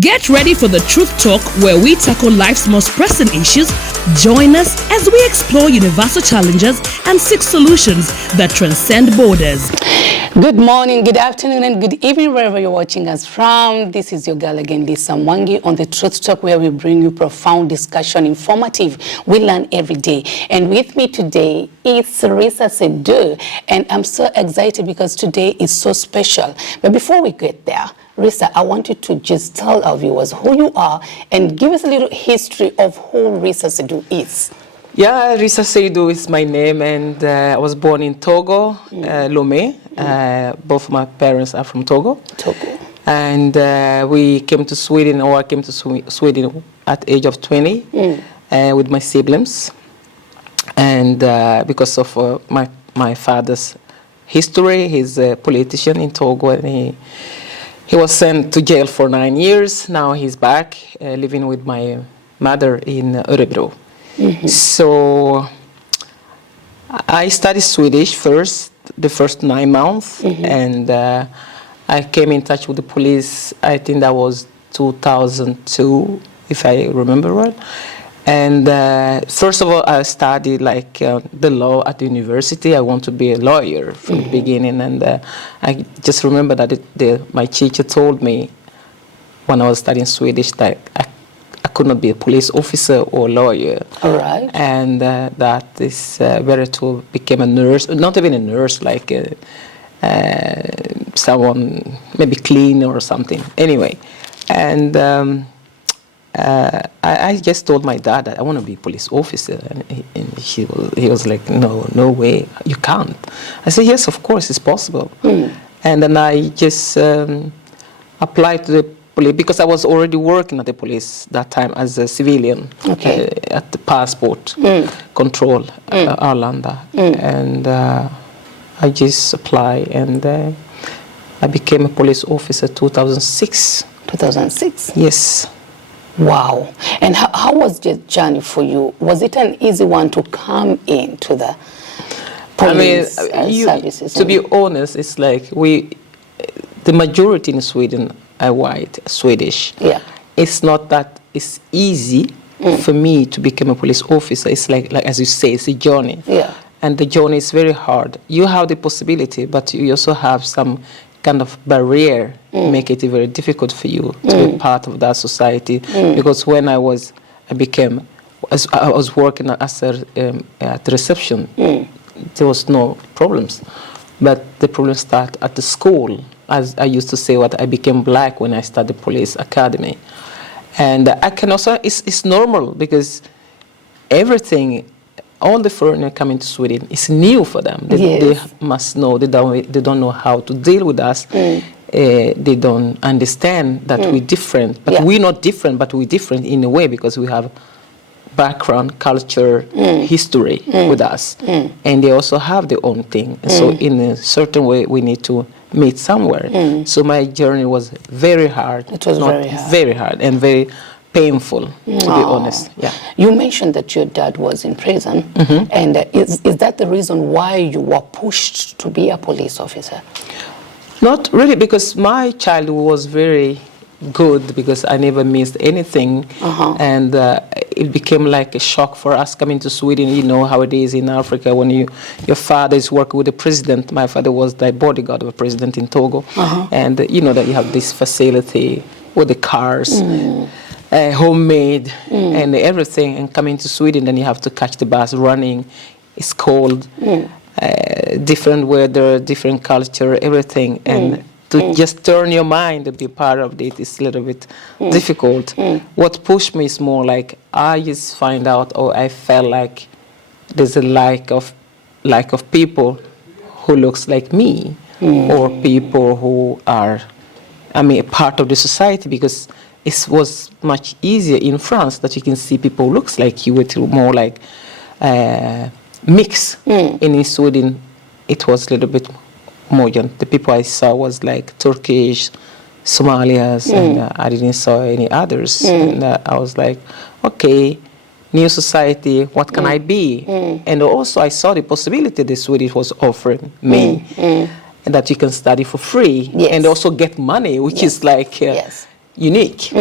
Get ready for the Truth Talk, where we tackle life's most pressing issues. Join us as we explore universal challenges and seek solutions that transcend borders. Good morning, good afternoon, and good evening, wherever you're watching us from. This is your girl again, Rissa on the Truth Talk, where we bring you profound discussion, informative. We learn every day. And with me today is Rissa Sedou, and I'm so excited because today is so special. But before we get there, Rissa, I want you to just tell our viewers who you are and give us a little history of who Rissa Sedou is. Yeah, Rissa Sedou is my name, and I was born in Togo, Lomé. Both my parents are from Togo. And we came to Sweden, or I came to Sweden at the age of 20 with my siblings. And because of my father's history, he's a politician in Togo, and he was sent to jail for 9 years. Now he's back living with my mother in Örebro. So I studied Swedish first, the first 9 months, and I came in touch with the police. I think that was 2002, if I remember right. And first of all, I studied the law at the university. I want to be a lawyer from the beginning, and I just remember that my teacher told me when I was studying Swedish that I could not be a police officer or lawyer. All right. And that is better to become a nurse, not even a nurse, like someone maybe clean or something. Anyway, and I just told my dad that I want to be a police officer, and he was like, no way, you can't. I said, yes, of course, it's possible. And then I just applied to the police, because I was already working at the police that time as a civilian at the passport control, Arlanda. And I just applied, and I became a police officer 2006. 2006? Yes. Wow. And how was the journey for you? Was it an easy one to come into the police services? To be honest, it's like the majority in Sweden are white, Swedish. Yeah. It's not that it's easy for me to become a police officer. It's like as you say, it's a journey. Yeah. And the journey is very hard. You have the possibility, but you also have some kind of barrier, make it very difficult for you to be part of that society. Because when I was working at the reception, there was no problems. But the problem started at the school. As I used to say, I became black when I started police academy. And I can also, it's normal, because everything, all the foreigners coming to Sweden, is new for them. They must know, they don't know how to deal with us. They don't understand that we're different. But we're not different, but we're different in a way, because we have background, culture, history with us. And they also have their own thing. And so in a certain way, we need to meet somewhere. So my journey was very hard. It was very hard and very painful, to be honest. Yeah. You mentioned that your dad was in prison, and is that the reason why you were pushed to be a police officer? Not really, because my childhood was very good, because I never missed anything, and it became like a shock for us coming to Sweden. You know how it is in Africa when your father is working with the president. My father was the bodyguard of the president in Togo, and you know that you have this facility with the cars, homemade and everything, and coming to Sweden, then you have to catch the bus running. It's cold, different weather, different culture, everything, and to just turn your mind and be part of it is a little bit difficult. What pushed me is more like I just find out, or I felt like there's a lack of people who looks like me, or people who are, a part of the society, because it was much easier in France that you can see people who looks like you, with more like mix. In Sweden, it was a little bit more young. The people I saw was like Turkish, Somalians, and I didn't saw any others. And I was like, okay, new society, what can I be? And also I saw the possibility the Swedish was offering me, and that you can study for free and also get money, which is like, unique.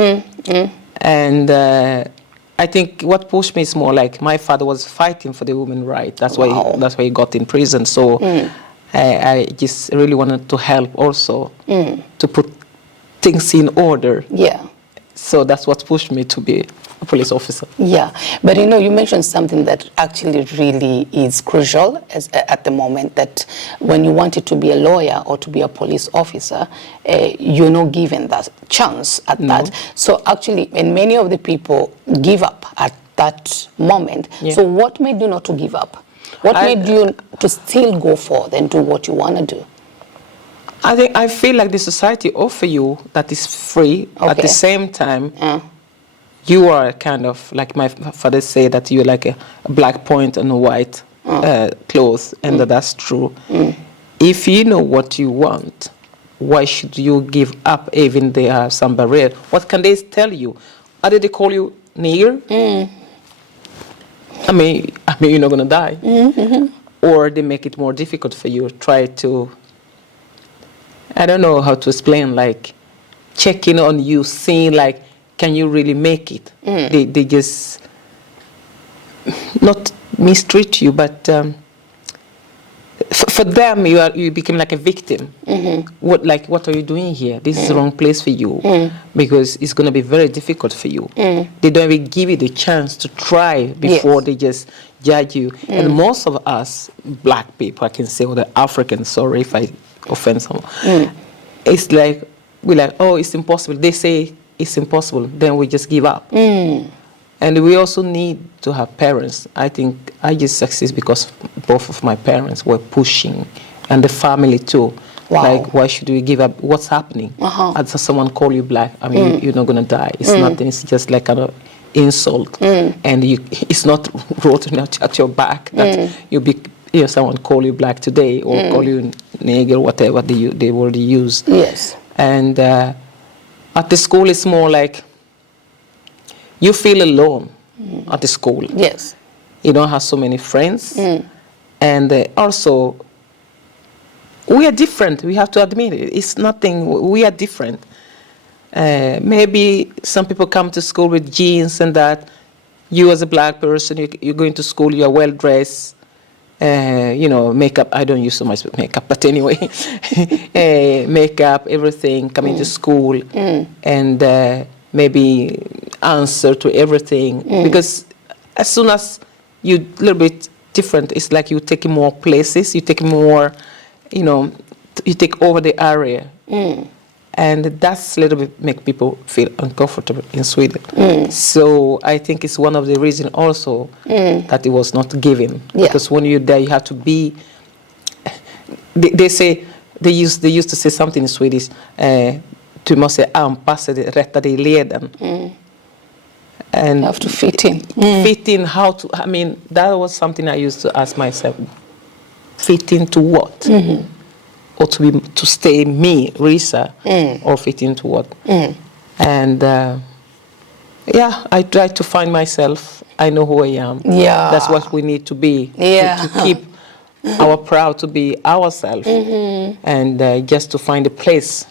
And I think what pushed me is more like my father was fighting for the women's right. That's why he got in prison. So I just really wanted to help also to put things in order. Yeah. So that's what pushed me to be a police officer. Yeah, but you know, you mentioned something that actually really is crucial at the moment, that when you wanted to be a lawyer or to be a police officer, you're not given that chance at that. So actually, and many of the people give up at that moment. Yeah. So what made you not to give up? What made you to still go forward and do what you want to do? I feel like the society offer you that is free. At the same time, you are kind of, like my father said, that you're like a black point on a white clothes, and that's true. If you know what you want, why should you give up even there are some barrier? What can they tell you? Either they call you nigger, I mean you're not going to die. Or they make it more difficult for you, try to, I don't know how to explain, like checking on you, seeing like, can you really make it? They just not mistreat you, but for them you become like a victim. What are you doing here? This is the wrong place for you, because it's going to be very difficult for you. They don't even give you the chance to try before they just judge you. And most of us black people, I can say, or the Africans, sorry if I offend someone, it's like we're like, oh, it's impossible. They say it's impossible, then we just give up. And we also need to have parents. I think I just succeed because both of my parents were pushing, and the family too. Like, why should we give up? What's happening? As someone call you black, I mean, you're not gonna die. It's nothing. It's just like kind of insult, and it's not written at your back that someone call you black today or call you nigger, whatever they already used. Yes. And at the school, it's more like you feel alone at the school. Yes. You don't have so many friends. And also, we are different. We have to admit it. It's nothing. We are different. Maybe some people come to school with jeans and that. You as a black person, you're going to school, you're well dressed. Makeup, I don't use so much makeup, but anyway, makeup, everything, coming to school, and maybe answer to everything. Because as soon as you're a little bit different, it's like you take more places, you take more, you take over the area. And that's a little bit make people feel uncomfortable in Sweden. So I think it's one of the reasons also that it was not given. Because when you're there, you have to be. They used to say something in Swedish. Du måste anpassa dig, rätta dig i leden. And you have to fit in. Fit in how to. I mean, that was something I used to ask myself. Fit into what? Or to stay me, Rissa, or fit into what? And I try to find myself. I know who I am. Yeah. That's what we need to be. Yeah. To keep our proud to be ourselves, and just to find a place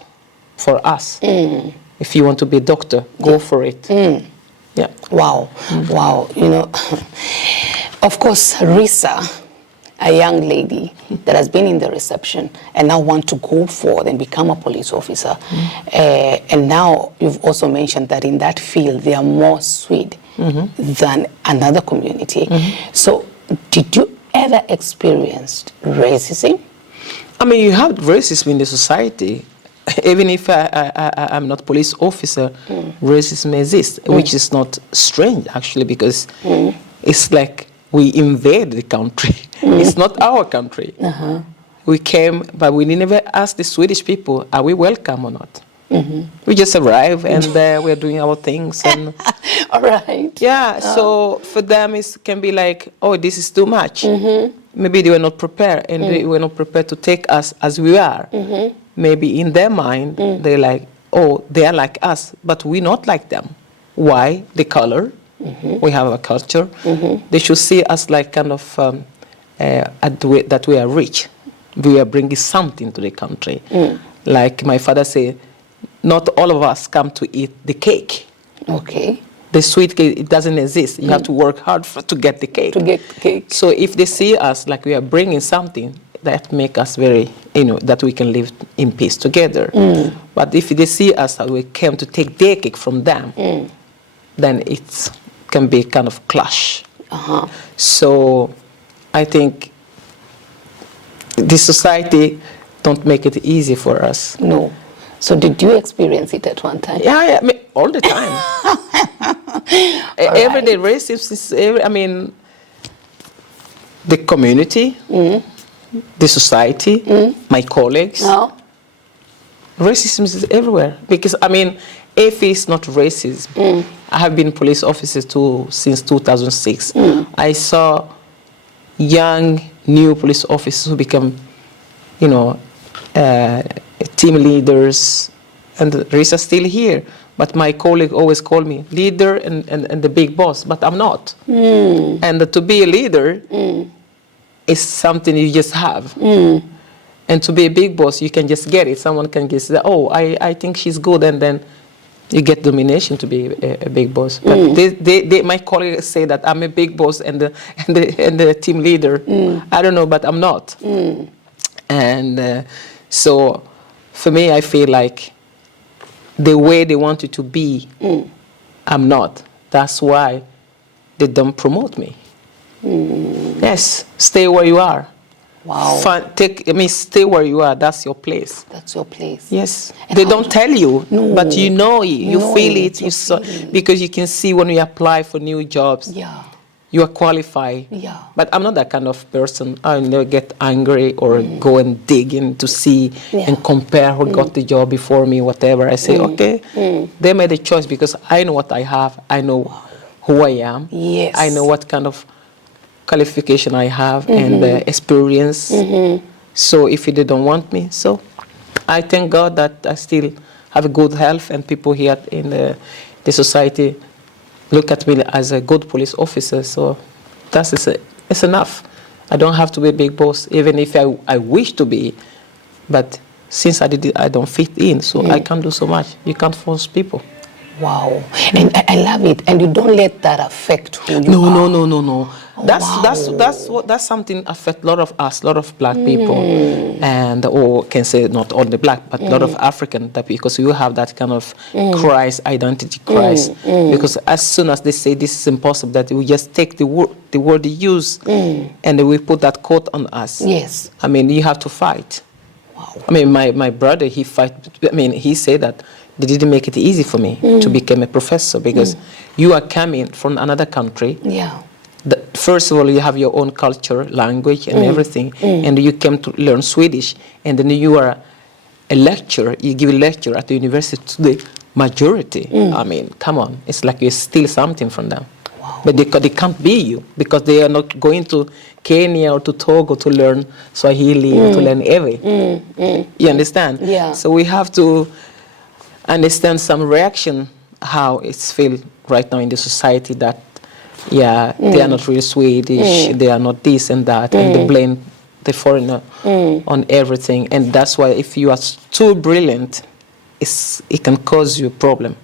for us. If you want to be a doctor, go for it. Yeah. Wow. Wow. Of course, Rissa, a young lady that has been in the reception and now want to go forward and become a police officer. And now you've also mentioned that in that field they are more Swede than another community. So did you ever experience racism? I mean, you have racism in the society. Even if I'm not police officer, racism exists, which is not strange actually, because it's like we invade the country. It's not our country. We came, but we never asked the Swedish people, are we welcome or not? We just arrive and we're doing our things. And all right. Yeah, so for them it can be like, oh, this is too much. Maybe they were not prepared, and they were not prepared to take us as we are. Maybe in their mind, they're like, oh, they are like us, but we're not like them. Why? The color. We have a culture. They should see us like kind of that we are rich. We are bringing something to the country. Like my father said, not all of us come to eat the cake. Okay. The sweet cake, it doesn't exist. You have to work hard to get the cake. To get the cake. So if they see us like we are bringing something, that make us very, that we can live in peace together. But if they see us that we came to take their cake from them, then it can be kind of clash. So I think this society don't make it easy for us. No. So did you experience it at one time? Yeah, I mean, all the time. Everyday racism is, the community, the society, my colleagues. No. Racism is everywhere. Because, if it's not racism, I have been police officer since 2006. I saw young, new police officers who become, team leaders, and Rissa still here. But my colleague always called me leader and the big boss, but I'm not. And to be a leader is something you just have. And to be a big boss, you can just get it. Someone can just say, oh, I think she's good, and then you get domination to be a big boss. But my colleagues say that I'm a big boss and the team leader. I don't know, but I'm not. And so for me, I feel like the way they want it to be, I'm not. That's why they don't promote me. Yes, stay where you are. Wow. Stay where you are. That's your place. That's your place. Yes. And they don't tell you, No. but you know it. You feel it. You feel it. Because you can see when you apply for new jobs. Yeah. You are qualified. Yeah. But I'm not that kind of person. I never get angry or go and dig in to see and compare who got the job before me, whatever. I say, okay, they made a choice because I know what I have. I know who I am. Yes. I know what kind of qualification I have and experience. So if they don't want me, so I thank God that I still have a good health, and people here in the society look at me as a good police officer. So it's enough. I don't have to be a big boss, even if I wish to be. But since I don't fit in, so I can't do so much. You can't force people. Wow. And I love it. And you don't let that affect who you are. No. That's something affect a lot of us, a lot of black people, and or can say not only black, but a lot of African, because you have that kind of crisis, identity crisis. Because as soon as they say this is impossible, that we just take the word they use, and then we put that quote on us. Yes. You have to fight. Wow. My brother, he said that they didn't make it easy for me to become a professor, because you are coming from another country. Yeah. First of all, you have your own culture, language, and everything, and you came to learn Swedish, and then you are a lecturer. You give a lecture at the university to the majority. Come on, it's like you steal something from them. Wow. But they can't be you, because they are not going to Kenya or to Togo to learn Swahili or to learn Ewe. You understand? Yeah. So we have to understand some reaction, how it's feel right now in the society, that they are not really Swedish, they are not this and that, and they blame the foreigner on everything. And that's why if you are too brilliant, it can cause you a problem.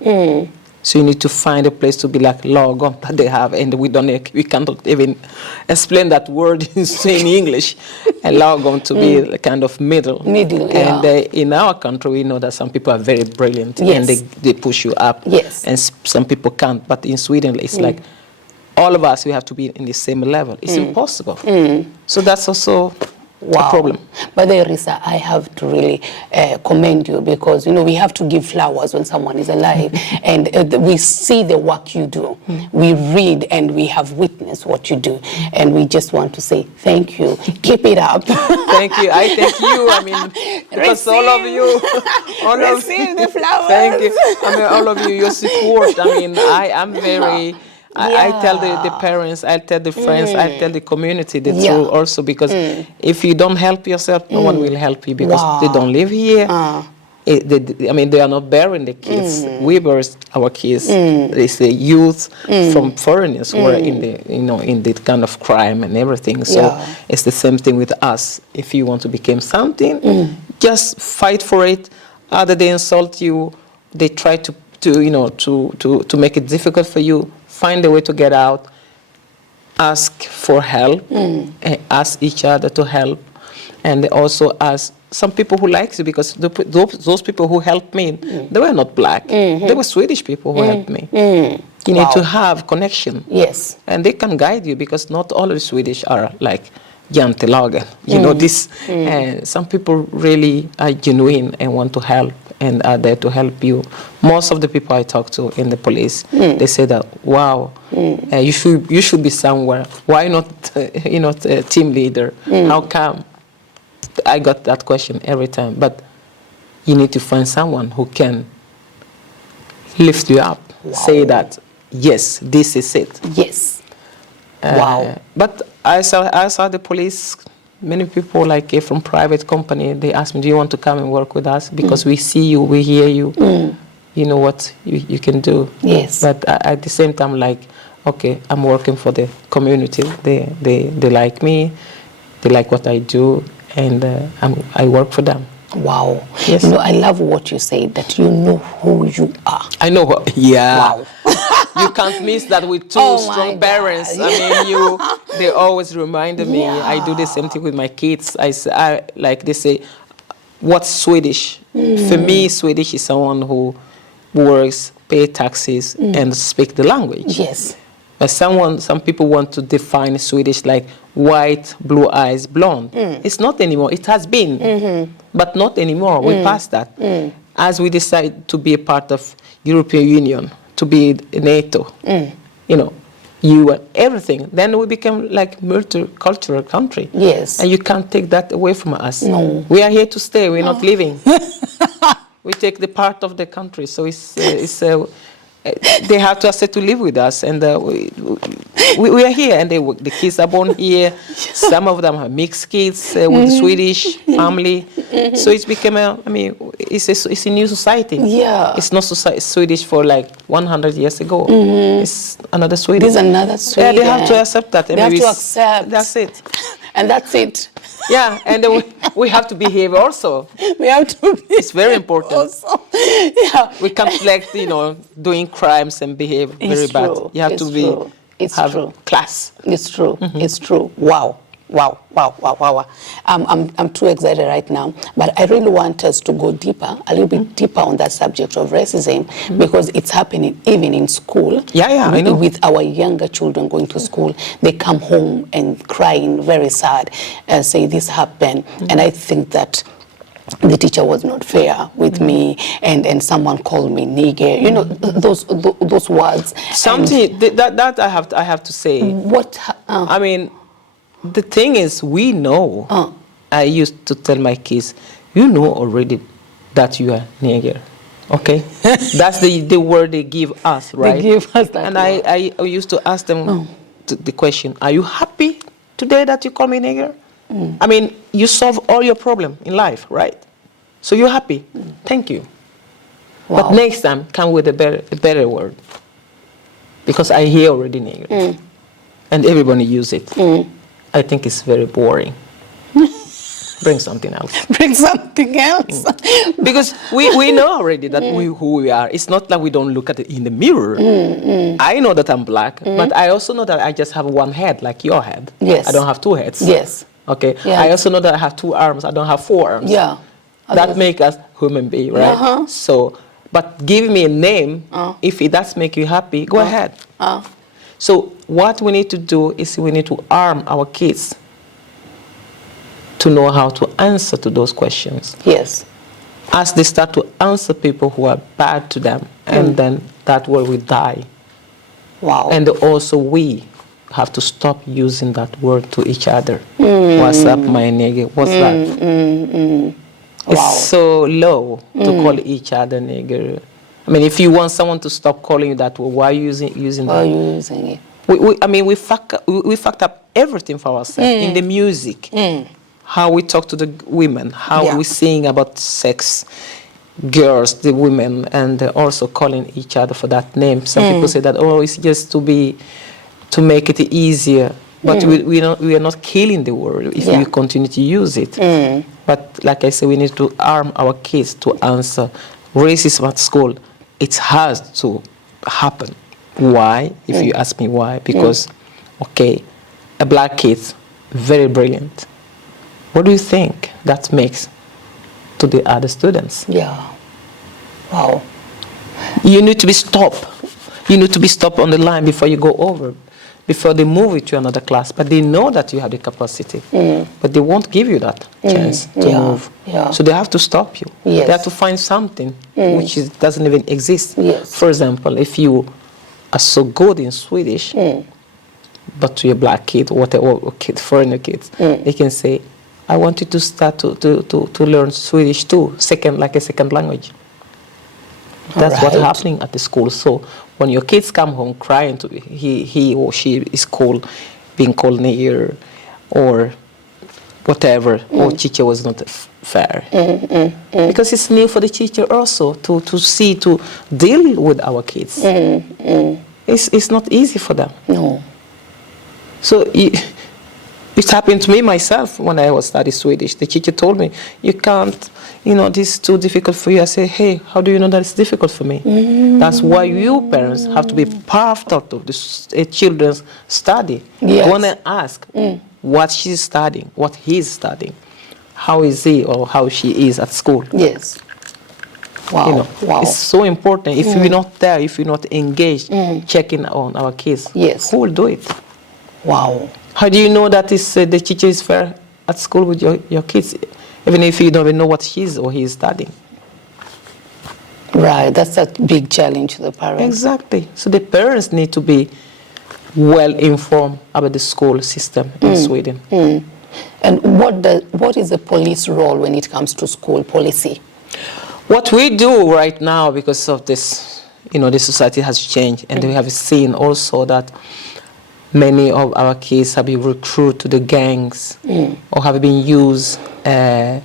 So you need to find a place to be like logon that they have, and we cannot even explain that word in English. And logon to be a kind of middle. Yeah. And in our country, we know that some people are very brilliant, and they push you up. Yes. And some people can't. But in Sweden, it's like all of us, we have to be in the same level. It's impossible. So that's also a problem. But there, Rissa, I have to really commend you, because, we have to give flowers when someone is alive. And we see the work you do. We read and we have witnessed what you do. And we just want to say thank you. Keep it up. Thank you. I thank you. Because all of you. Receive the flowers. Thank you. All of you, your support. I am very... I tell the parents, I tell the friends, I tell the community the truth also, because if you don't help yourself, no one will help you, because they don't live here. They are not bearing the kids. We bear our kids. It's the youth from foreigners who are in the kind of crime and everything. So it's the same thing with us. If you want to become something, just fight for it. Either they insult you they try to make it difficult for you, find a way to get out, ask for help, and ask each other to help, and also ask some people who like you, because those people who helped me, they were not black. They were Swedish people who helped me. You need to have connection. Yes. And they can guide you, because not all of the Swedish are like jantelagen. You know this. Some people really are genuine and want to help and are there to help you. Most of the people I talk to in the police, they say that, wow, you should be somewhere. Why not a team leader? How come? I got that question every time. But you need to find someone who can lift you up, say that, yes, this is it. Yes. Wow. But I saw the police, many people like from private company, they asked me, do you want to come and work with us? Because we see you, we hear you, you know what you can do. Yes. But at the same time, like, okay, I'm working for the community. They like me, they like what I do, and I work for them. Wow. Yes. You know, I love what you say, that you know who you are. I know. Yeah. Wow. You can't miss that with two strong parents. I mean, they always remind me. I do the same thing with my kids. I like they say, what's Swedish? For me, Swedish is someone who works, pay taxes, and speak the language. Yes. But some people want to define Swedish like white, blue eyes, blonde. It's not anymore. It has been, but not anymore. We passed that. As we decide to be a part of European Union, to be NATO, you and everything, then we become like multicultural country. Yes. And you can't take that away from us. No. We are here to stay. We're not leaving. We take the part of the country. So they have to accept to live with us, and we are here, and the kids are born here. Some of them have mixed kids with Swedish family, so it's become it's a new society. Yeah, it's not Swedish for like 100 years ago. It's another Sweden. There's another Sweden. Yeah, they have to accept that. They have to accept. That's it. And that's it. Yeah, and then we have to behave also. We have to behave. It's very important. Also. Yeah. We can't like, doing crimes and behave very bad. You have to have class. It's true. It's true. Wow. Wow, wow, wow, wow, wow. I'm too excited right now, but I really want us to go deeper, a little bit deeper on that subject of racism, because it's happening even in school. Yeah, I know. With our younger children going to school, they come home and crying, very sad, say this happened. And I think that the teacher was not fair with me, and someone called me nigger. You know, those words. Something that I have to say. What? I mean, the thing is, we know. I used to tell my kids, you know already that you are nigger, okay? That's the word they give us, right? They give us that. And I used to ask them the question, are you happy today that you call me nigger? I mean, you solve all your problem in life, right? So you're happy. Thank you. Wow. But next time, come with a better word. Because I hear already nigger. And everybody use it. I think it's very boring. Bring something else. Bring something else. Because we know already that who we are. It's not like we don't look at it in the mirror. I know that I'm black, but I also know that I just have one head, like your head. Yes. I don't have two heads. Yes. Okay. Yeah. I also know that I have 2 arms. I don't have 4 arms. Yeah. That makes us human being, right? So, but give me a name. If it does make you happy, go ahead. So what we need to do is we need to arm our kids to know how to answer to those questions. Yes. As they start to answer people who are bad to them, and then that way we die. Wow. And also we have to stop using that word to each other. What's up, my nigga? What's that? It's so low to call each other nigger. I mean, if you want someone to stop calling you that, why are you using that? Why are you using it? We fucked up everything for ourselves in the music. How we talk to the women, how we sing about sex, girls, the women, and also calling each other for that name. Some people say that, it's just to make it easier. But we are not killing the word if we continue to use it. But like I said, we need to arm our kids to answer racism at school, it has to happen. Why? If you ask me why, because, okay, a black kid, very brilliant. What do you think that makes to the other students? Yeah. Wow. You need to be stopped. You need to be stopped on the line before you go over, before they move you to another class. But they know that you have the capacity, but they won't give you that chance to move. Yeah. So they have to stop you. Yes. They have to find something which doesn't even exist. Yes. For example, if you are so good in Swedish, but to a black kid, whatever, or kid, foreigner kids, they can say, I want you to start to learn Swedish too, like a second language. That's what's happening at the school. So when your kids come home crying, he or she is being called nigger or whatever, or teacher was not fair. Because it's new for the teacher also to deal with our kids. It's not easy for them. No. So it happened to me myself when I was studying Swedish. The teacher told me, you can't, this is too difficult for you. I say, hey, how do you know that it's difficult for me? That's why you parents have to be part of the children's study. Yes. I want to ask what she's studying, what he's studying, how is he or how she is at school. Yes. Wow. Wow. It's so important. If you're not there, if you're not engaged, checking on our kids, Yes. who will do it? Wow. How do you know that the teacher is fair at school with your kids, even if you don't even know what she is or he is studying? Right, that's a big challenge to the parents. Exactly. So the parents need to be well informed about the school system in Sweden. And what is the police role when it comes to school policy? What we do right now, because of this, the society has changed, and we have seen also that many of our kids have been recruited to the gangs or have been used to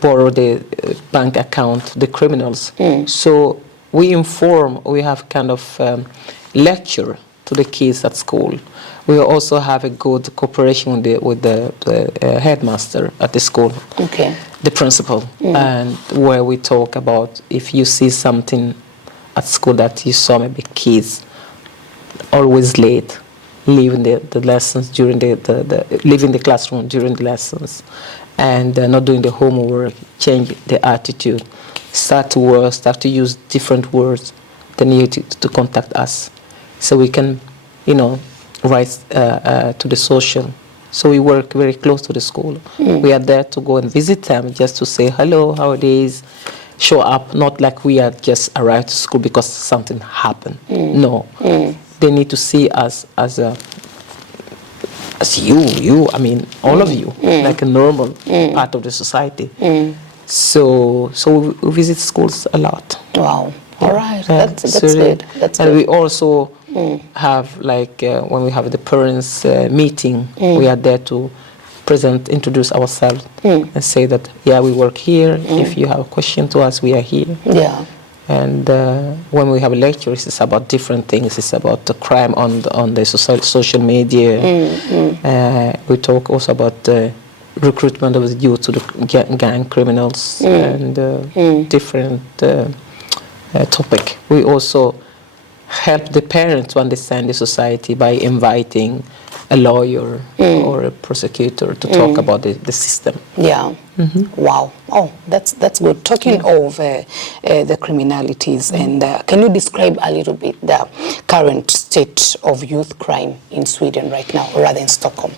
borrow the bank account, the criminals. So we have kind of lecture to the kids at school. We also have a good cooperation with the headmaster at the school, the principal, and where we talk about if you see something at school that you saw maybe kids always late, leaving the lessons during leaving the classroom during the lessons, and not doing the homework, change the attitude, start to use different words, then you need to contact us, so we can, write to the social. So we work very close to the school. We are there to go and visit them, just to say hello, how it is, show up, not like we are just arrived to school because something happened. No. They need to see us as you, I mean, all of you, like a normal part of the society. So we visit schools a lot. Wow. Yeah. All right. Yeah. That's good. That's and good. we also have, like, when we have the parents' meeting, we are there to introduce ourselves and say that, yeah, we work here. If you have a question to us, we are here. Yeah. And when we have lectures, it's about different things. It's about the crime on the social media. We talk also about the recruitment of the youth to the gang criminals and different topic. We also help the parents to understand the society by inviting a lawyer or a prosecutor to talk about the system. Yeah. Wow. Oh, that's good. Talking of the criminalities, and can you describe a little bit the current state of youth crime in Sweden right now, or rather in Stockholm?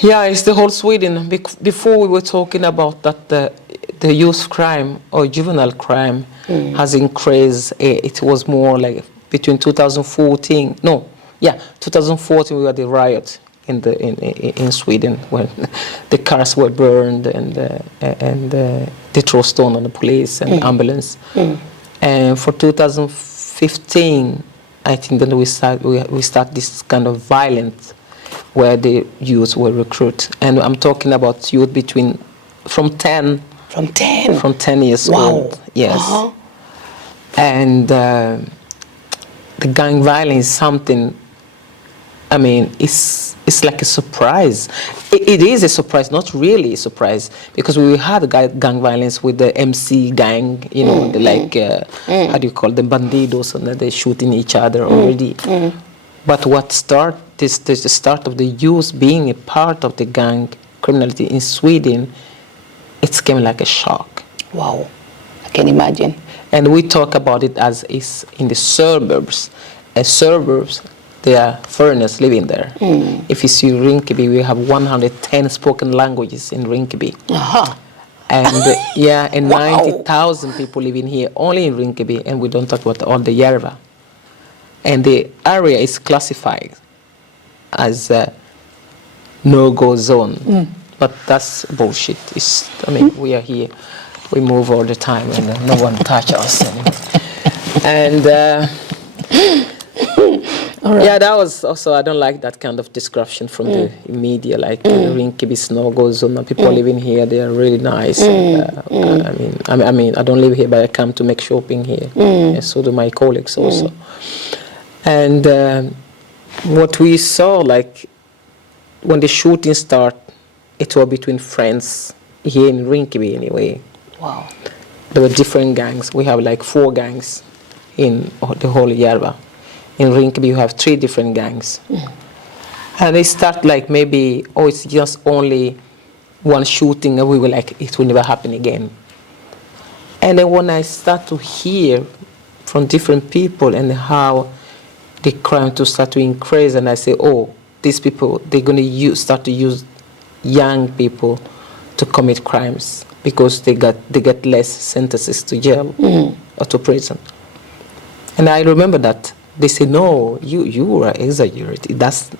Yeah, it's the whole Sweden. Before we were talking about that the youth crime or juvenile crime has increased. It was more like between 2014. 2014 we had the riot in Sweden when the cars were burned and they throw stone on the police and ambulance. And for 2015, I think that we start this kind of violence where the youth were recruited, and I'm talking about youth from 10 years old. Yes. And the gang violence is something I mean, it's like a surprise. It is a surprise, not really a surprise, because we had gang violence with the MC gang, you know, how do you call them, bandidos, and they're shooting each other already. But what the start of the youth being a part of the gang criminality in Sweden, it came like a shock. Wow, I can imagine. And we talk about it as is in the suburbs. As suburbs, there are foreigners living there. If you see Rinkeby, we have 110 spoken languages in Rinkeby. And yeah, and Wow. 90,000 people living here only in Rinkeby, and we don't talk about all the Järva. And the area is classified as a no-go zone. But that's bullshit. I mean, we are here. We move all the time, and no one touch us anymore. And yeah, that was also, I don't like that kind of description from the media, like Rinkeby is no-go zone. People living here, they are really nice. I mean, I don't live here, but I come to make shopping here. And so do my colleagues also. And what we saw, like, when the shooting started, it was between friends here in Rinkeby anyway. Wow. There were different gangs. We have like 4 gangs in the whole Järva. In Rinkeby, you have 3 different gangs. And they start like maybe, it's just only one shooting, and we were like, it will never happen again. And then when I start to hear from different people and how the crime to start to increase, and I say, these people, they're going to start to use young people to commit crimes because they get less sentences to jail or to prison. And I remember that they say, no, you are exaggerating. That's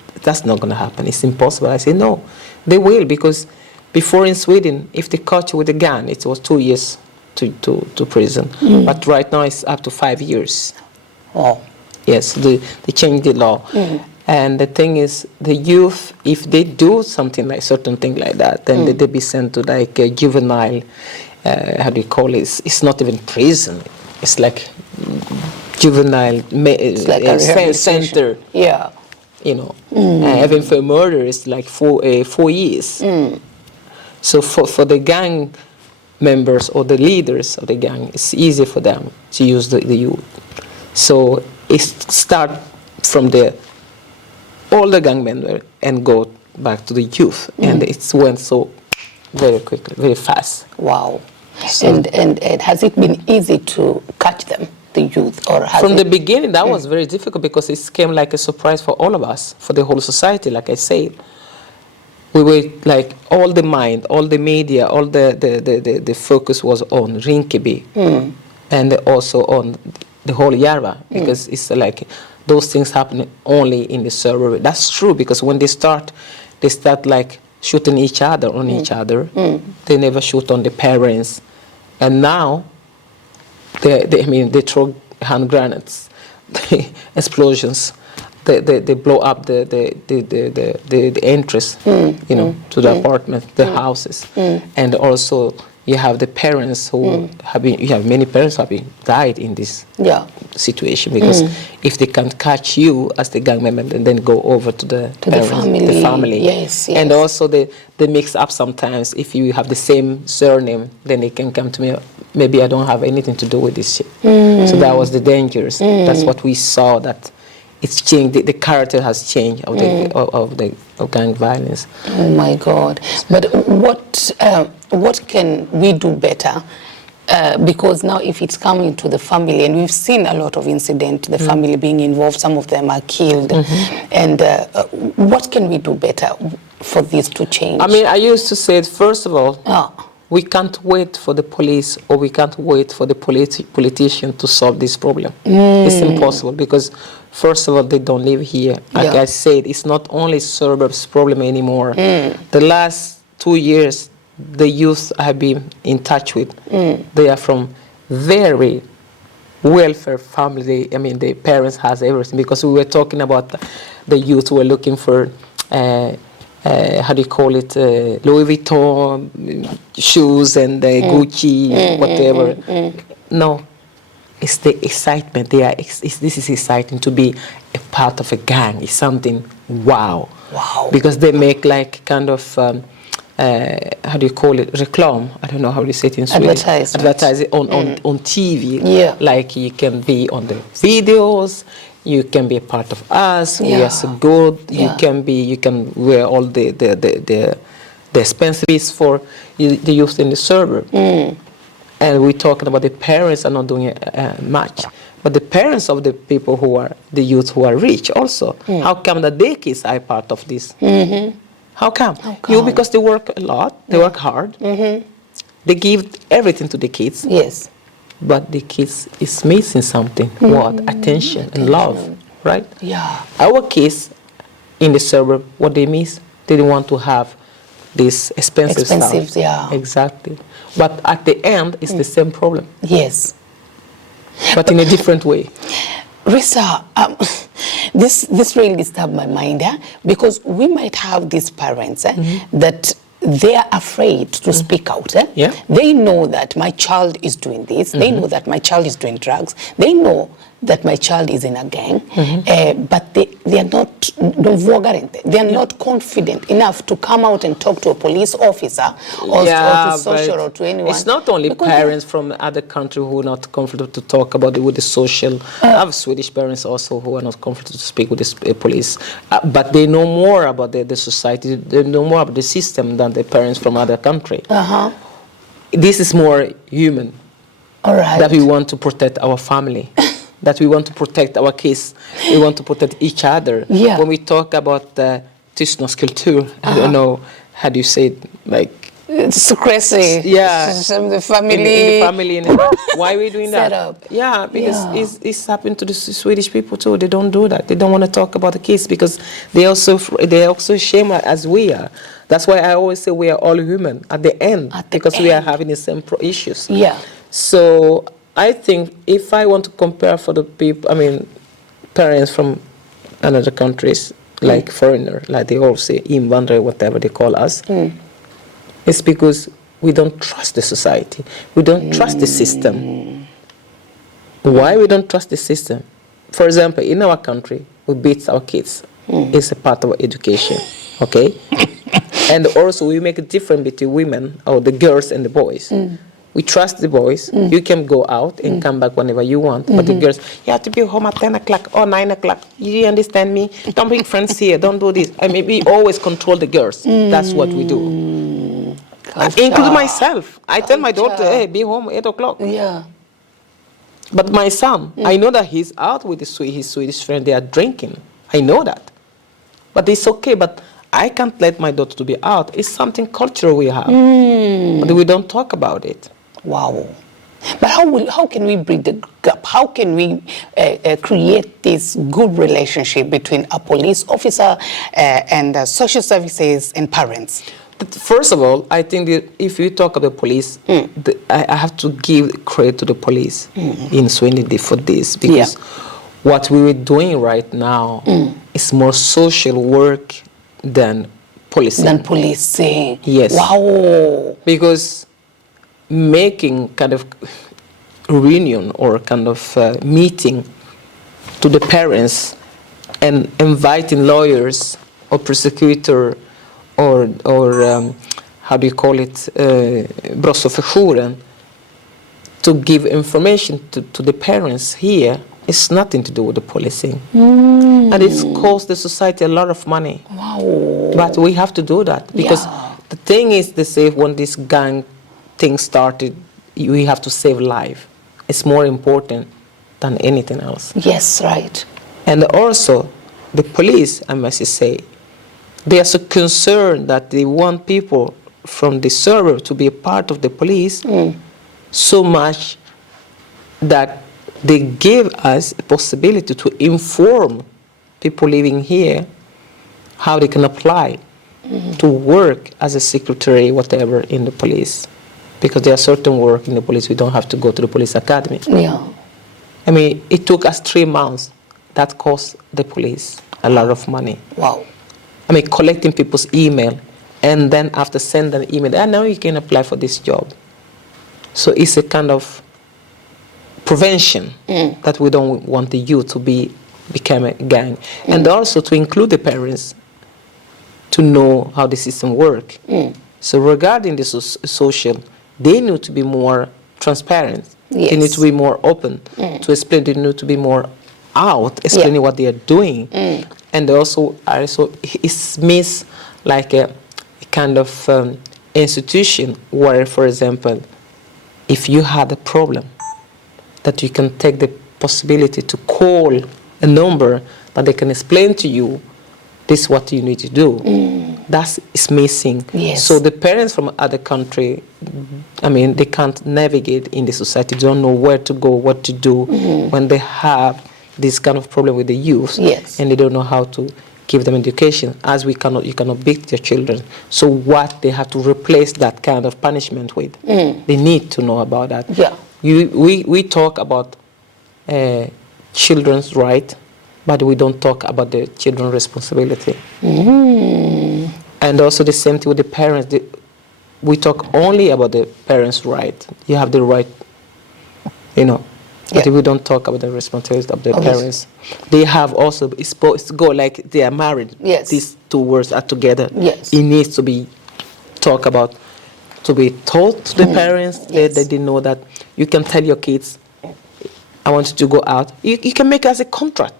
not going to happen. It's impossible. I say, no, they will, because before in Sweden, if they caught you with a gun, it was 2 years to prison. But right now it's up to 5 years. Oh. Yes, they changed the law. And the thing is, the youth, if they do something like certain thing like that, then they be sent to like a juvenile, how do you call it? It's not even prison. It's like juvenile center. Yeah. You know, even for murder, it's like 4 years. So for the gang members or the leaders of the gang, it's easy for them to use the youth. So it start from the older gang members and go back to the youth, and it went so very quickly, very fast. Wow. So, and has it been easy to catch them, the youth, or has from the beginning that was very difficult, because it came like a surprise for all of us, for the whole society. Like I said, we were like, all the mind, all the media, all the focus was on Rinkeby, and also on the whole Järva, because it's like those things happen only in the suburb. That's true, because when they start like shooting each other on each other. They never shoot on the parents. And now they throw hand grenades, explosions. They blow up the entrance, to the apartment, the houses, and also you have the parents who you have many parents who have died in this situation, because if they can't catch you as the gang member, then go over to the family. Yes. And also they mix up sometimes. If you have the same surname, then they can come to me. Maybe I don't have anything to do with this shit. So that was the dangers. That's what we saw, that it's changed. The character has changed of gang violence. Oh my God! But what can we do better? Because now, if it's coming to the family, and we've seen a lot of incidents, the family being involved, some of them are killed, and what can we do better for this to change? I mean, I used to say, first of all, we can't wait for the police, or we can't wait for the politician to solve this problem. It's impossible, because first of all, they don't live here. Like I said, it's not only suburbs problem anymore. The last 2 years, the youth I have been in touch with, they are from very welfare family. I mean, the parents has everything, because we were talking about the youth who were looking for how do you call it, Louis Vuitton shoes and Gucci, whatever. No, it's the excitement. This is exciting to be a part of a gang. It's something wow. Wow. Because they make like kind of, how do you call it, reclam? I don't know how you say it in Swedish. Advertising on TV. Yeah. Like you can be on the videos, you can be a part of us, we Yeah. are so good, Yeah. you can wear all the expenses for the youth in the server. And we're talking about the parents are not doing much. But the parents of the people who are, the youth who are rich also, how come that their kids are part of this? How come? Because they work a lot, they work hard, they give everything to the kids. Yes. But the kids is missing something. What? Attention and love, right? Yeah. Our kids in the suburb, what they miss, they don't want to have this expensive stuff. Yeah. Exactly. But at the end, it's the same problem. Yes. But in a different way. Rissa, this really disturbed my mind, because we might have these parents that they are afraid to speak out. Yeah. They know that my child is doing this. They know that my child is doing drugs. They know that my child is in a gang, but they are not they are not confident enough to come out and talk to a police officer or to social or to anyone. It's not only parents from other countries who are not comfortable to talk about it with the social. I have Swedish parents also who are not comfortable to speak with the police, but they know more about the society. They know more about the system than the parents from other countries. This is more human. All right. That we want to protect our family. That we want to protect our kids, we want to protect each other. Yeah. When we talk about tystnadskultur, I don't know, how do you say it, like... Secrecy. Yeah. The family. In the family. Why are we doing that? Setup. Yeah, because it's happened to the Swedish people too. They don't do that. They don't want to talk about the kids because they're also ashamed as we are. That's why I always say we are all human at the end, we are having the same issues. Yeah. So I think if I want to compare for the people, parents from another countries, like foreigner, like they all say, invandrare, whatever they call us, it's because we don't trust the society. We don't trust the system. Why we don't trust the system? For example, in our country, we beat our kids. It's a part of our education, okay? And also we make a difference between women, or the girls and the boys. We trust the boys. You can go out and come back whenever you want. But the girls, you have to be home at 10 o'clock or 9 o'clock. You understand me? Don't bring friends here. Don't do this. We always control the girls. That's what we do. Including myself. I tell my daughter, hey, be home 8 o'clock. Yeah. But my son, I know that he's out with his Swedish friend. They are drinking. I know that. But it's okay. But I can't let my daughter to be out. It's something cultural we have. But we don't talk about it. Wow. But how can we bridge the gap? How can we create this good relationship between a police officer and social services and parents? First of all, I think that if you talk about the police, I have to give credit to the police in Sweden for this, because what we were doing right now is more social work than policing. Than policing. Yes. Wow. Because making kind of reunion or kind of meeting to the parents and inviting lawyers or prosecutor or how do you call it, brottsofferjouren, to give information to the parents here, it's nothing to do with the policing. And it's cost the society a lot of money. Wow. But we have to do that because the thing is, they say when this gang thing started, we have to save life. It's more important than anything else. Yes, right. And also, the police, I must say, they are so concerned that they want people from the suburb to be a part of the police so much that they give us a possibility to inform people living here how they can apply to work as a secretary, whatever, in the police. Because there are certain work in the police, we don't have to go to the police academy. Yeah. It took us 3 months. That cost the police a lot of money. Wow. Collecting people's email, and then after sending an email, now you can apply for this job. So it's a kind of prevention that we don't want the youth to be become a gang. And also to include the parents to know how the system works. So regarding the social, they need to be more transparent. Yes. They need to be more open to explain. They need to be more out, explaining what they are doing. And also it's miss like a kind of institution where, for example, if you had a problem, that you can take the possibility to call a number that they can explain to you, this is what you need to do. That is missing. Yes. So the parents from other country, I mean, they can't navigate in the society, don't know where to go, what to do when they have this kind of problem with the youth, and they don't know how to give them education. As you cannot beat your children. So what they have to replace that kind of punishment with, they need to know about that. Yeah. We talk about children's right, but we don't talk about the children's responsibility. And also the same thing with the parents. We talk only about the parents' right. You have the right, but we don't talk about the responsibility of the parents. They have also, it's supposed to go like they are married. Yes. These two words are together. Yes. It needs to be talked about, to be taught to the parents, that they know that you can tell your kids, I want you to go out. You can make it as a contract.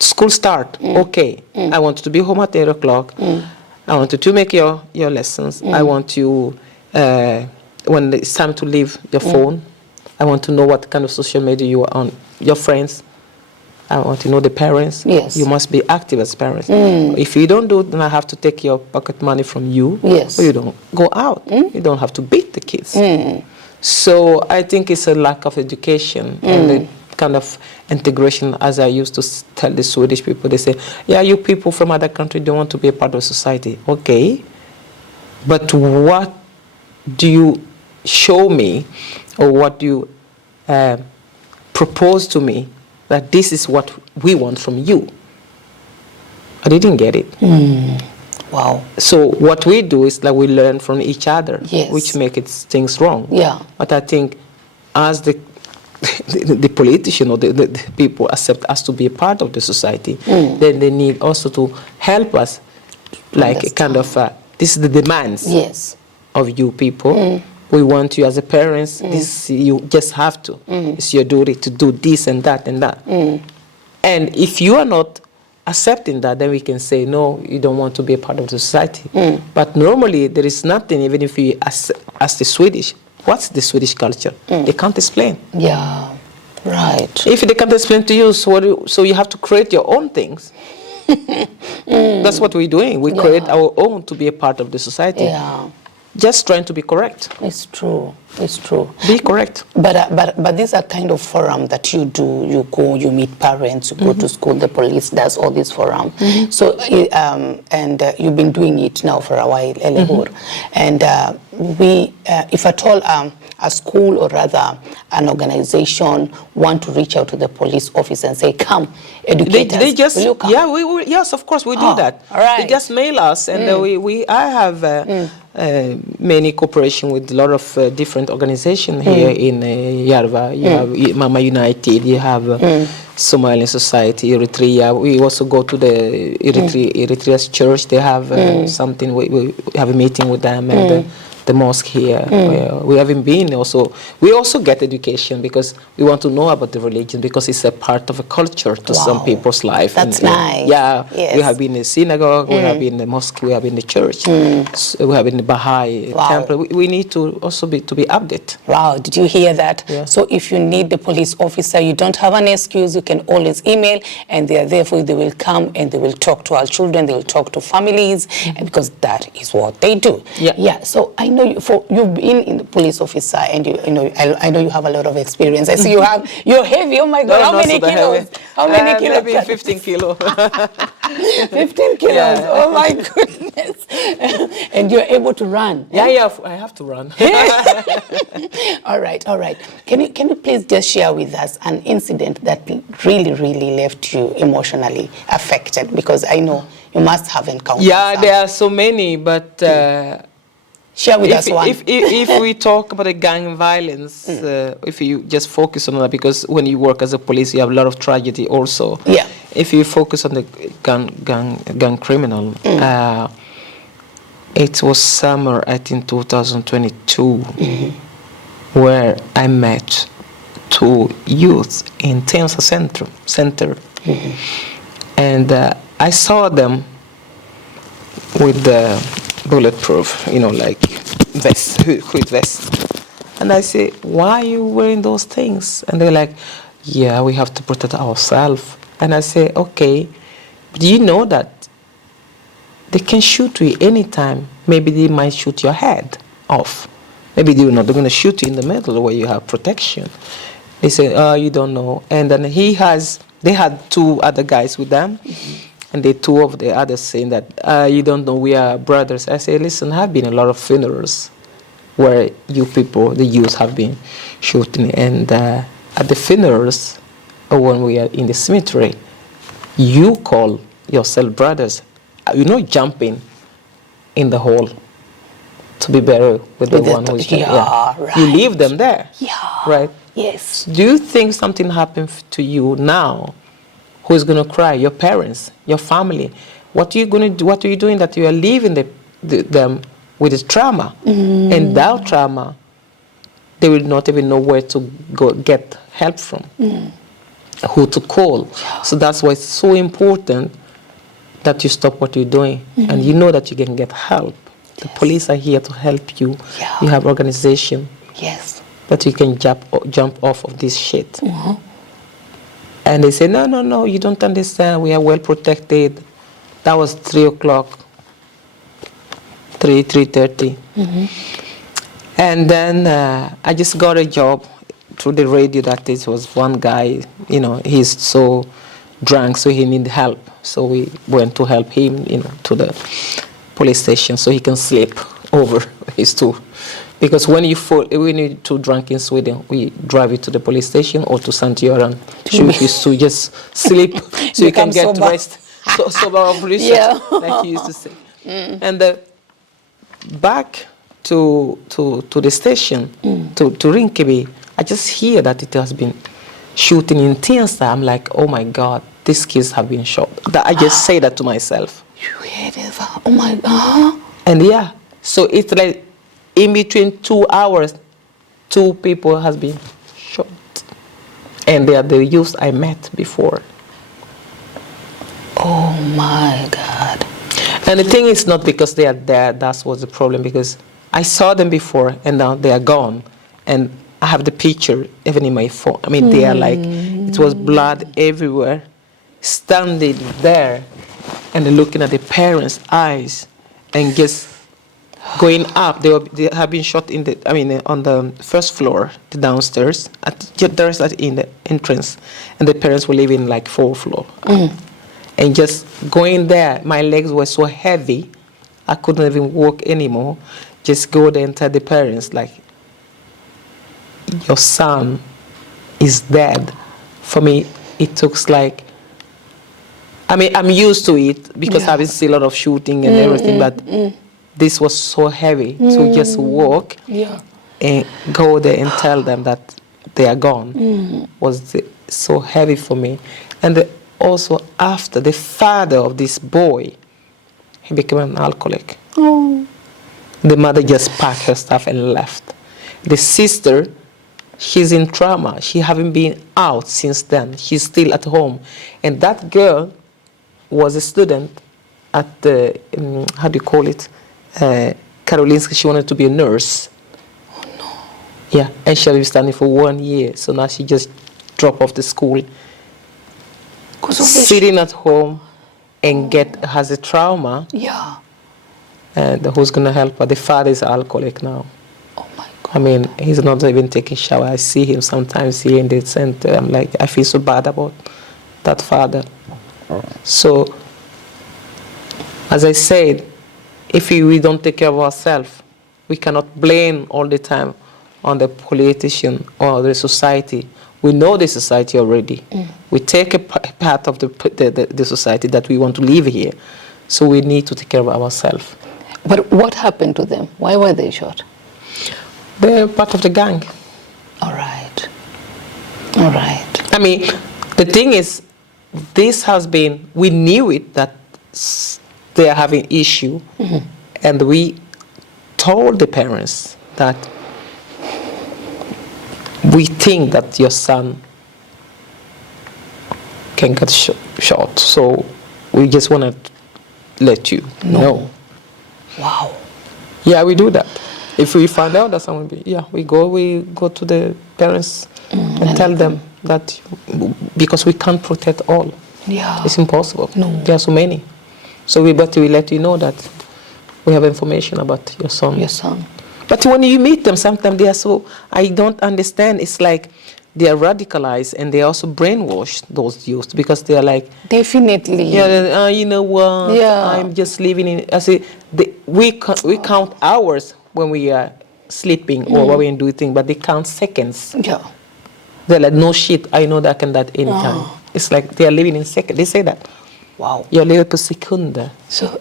School start, okay. I want you to be home at 8 o'clock. I want you to make your lessons. I want you, when it's time to leave your phone, I want to know what kind of social media you are on, your friends. I want to know the parents. Yes. You must be active as parents. If you don't do it, then I have to take your pocket money from you. Yes. So you don't go out. You don't have to beat the kids. So I think it's a lack of education and the kind of integration, as I used to tell the Swedish people. They say, yeah, you people from other countries don't want to be a part of society. Okay, but what do you show me, or what do you propose to me that this is what we want from you? I didn't get it. Wow. So what we do is that we learn from each other, Yes. which makes things wrong. Yeah. But I think as the politician or the people accept us to be a part of the society, then they need also to help us, like a kind of, this is the demands of you people. We want you as a parents, this you just have to. It's your duty to do this and that and that. And if you are not accepting that, then we can say, no, you don't want to be a part of the society. But normally there is nothing, even if you ask the Swedish, what's the Swedish culture? They can't explain. Yeah, right. If they can't explain to you, so you have to create your own things. That's what we're doing. We create our own to be a part of the society. Yeah. Just trying to be correct. It's true. It's true. Be correct. But these are kind of forum that you do. You go, you meet parents, you go to school. The police does all this forum. So and you've been doing it now for a while, Elehur. And if at all a school or rather an organization want to reach out to the police office and say, come, educate us. They just, will you come? yeah, yes, of course, we do that. All right. They just mail us, and I have many cooperation with a lot of different organizations here in Järva. You have Mama United, you have Somalian Society, Eritrea. We also go to the Eritrea's church. They have something, we have a meeting with them, and the mosque here. We haven't been also. We also get education because we want to know about the religion, because it's a part of a culture to some people's life. That's nice. Yeah, yes. We have been in the synagogue, we have been in the mosque, we have been in the church, so we have been in the Baha'i temple. We need to also be updated. Wow, did you hear that? Yeah. So if you need the police officer, you don't have an excuse, you can always email, and they are there for you. They will come and they will talk to our children, they will talk to families, and because that is what they do. Yeah. So I know you've been in the police officer, and I know you have a lot of experience. I see you're heavy. Oh my God, how many kilos? How many kilos? Maybe 15 kilos. 15 kilos. Yeah. Oh my goodness. And you're able to run. Yeah, I have to run. All right. Can you please just share with us an incident that really, really left you emotionally affected? Because I know you must have encountered some. There are so many, but Share with us one. If we talk about the gang violence, if you just focus on that, because when you work as a police, you have a lot of tragedy also. Yeah. If you focus on the gang criminal, it was summer, I think 2022, where I met 2 youths in Tensa Center. And I saw them with the bulletproof, like vest, hood vest. And I say, why are you wearing those things? And they're like, yeah, we have to protect ourselves. And I say, okay, do you know that they can shoot you anytime? Maybe they might shoot your head off. Maybe they're not going to shoot you in the middle where you have protection. They say, oh, you don't know. And then they had 2 other guys with them. And the 2 of the others saying that, you don't know, we are brothers. I say, listen, I've been a lot of funerals where you people, the youth, have been shooting. And at the funerals, or when we are in the cemetery, you call yourself brothers. You're not jumping in the hole to be buried with the one who's dead. Yeah. Right. You leave them there. Yeah. Right? Yes. Do you think something happened to you now? Who's going to cry? Your parents, your family. What are you going to do? What are you doing that you are leaving them with this trauma? And that trauma, they will not even know where to go get help from, who to call. So that's why it's so important that you stop what you're doing and you know that you can get help. Yes. The police are here to help you. Yeah. You have organization. Yes. That you can jump off of this shit. And they say, no, you don't understand. We are well protected. That was 3 o'clock, 3:30. And then I just got a job through the radio that it was one guy, he's so drunk, so he needed help. So we went to help him, to the police station so he can sleep over his tour. Because when you're too drunk in Sweden, we drive you to the police station or to St. Göran to just sleep so you can get rest. Sober of research, like you used to say. And back to the station, to Rinkeby, I just hear that it has been shooting in Tensta. I'm like, oh my God, these kids have been shot. I just say that to myself. You hear this? Oh my God. And so it's like in between 2 hours, 2 people has been shot. And they are the youths I met before. Oh my God. And the thing is not because they are there, that's what's the problem, because I saw them before and now they are gone. And I have the picture even in my phone. I mean, they are like, it was blood everywhere, standing there and looking at the parents' eyes and just going up. They have been shot on the first floor, the downstairs, there's in the entrance, and the parents were living like 4th floor. And just going there, my legs were so heavy, I couldn't even walk anymore. Just go there and tell the parents, like, your son is dead. For me, it took like, I'm used to it because I've seen a lot of shooting and everything, but this was so heavy to just walk and go there and tell them that they are gone. Was so heavy for me. And also after, the father of this boy, he became an alcoholic. The mother just packed her stuff and left. The sister, she's in trauma. She haven't been out since then. She's still at home. And that girl was a student at the, how do you call it? Karolinska. She wanted to be a nurse. Oh no. Yeah, and she had been studying for 1 year. So now she just dropped off the school. Sitting at home and has a trauma. Yeah. And who's going to help her? The father is an alcoholic now. Oh my God. He's not even taking shower. I see him sometimes here in the center. I'm like, I feel so bad about that father. So, as I said, if we don't take care of ourselves, we cannot blame all the time on the politician or the society. We know the society already. We take a part of the society that we want to live here. So we need to take care of ourselves. But what happened to them? Why were they shot? They're part of the gang. All right. All right. I mean, the thing is, this has been, we knew it, that they are having issue, and we told the parents that we think that your son can get shot, so we just want to let you know. Wow. Yeah, we do that. If we find out that someone, we go to the parents and tell them that, because we can't protect all. Yeah. It's impossible. No. There are so many. So we let you know that we have information about your son. Your son. But when you meet them, sometimes they are so, I don't understand. It's like they are radicalized and they are also brainwashed, those youth, because they are like, definitely. Yeah, you know what? Yeah. I'm just living in. I say we count hours when we are sleeping or when we do things, but they count seconds. Yeah. They're like, no shit, I know that I can that anytime. It's like they are living in seconds. They say that. Wow. You're living per second. So,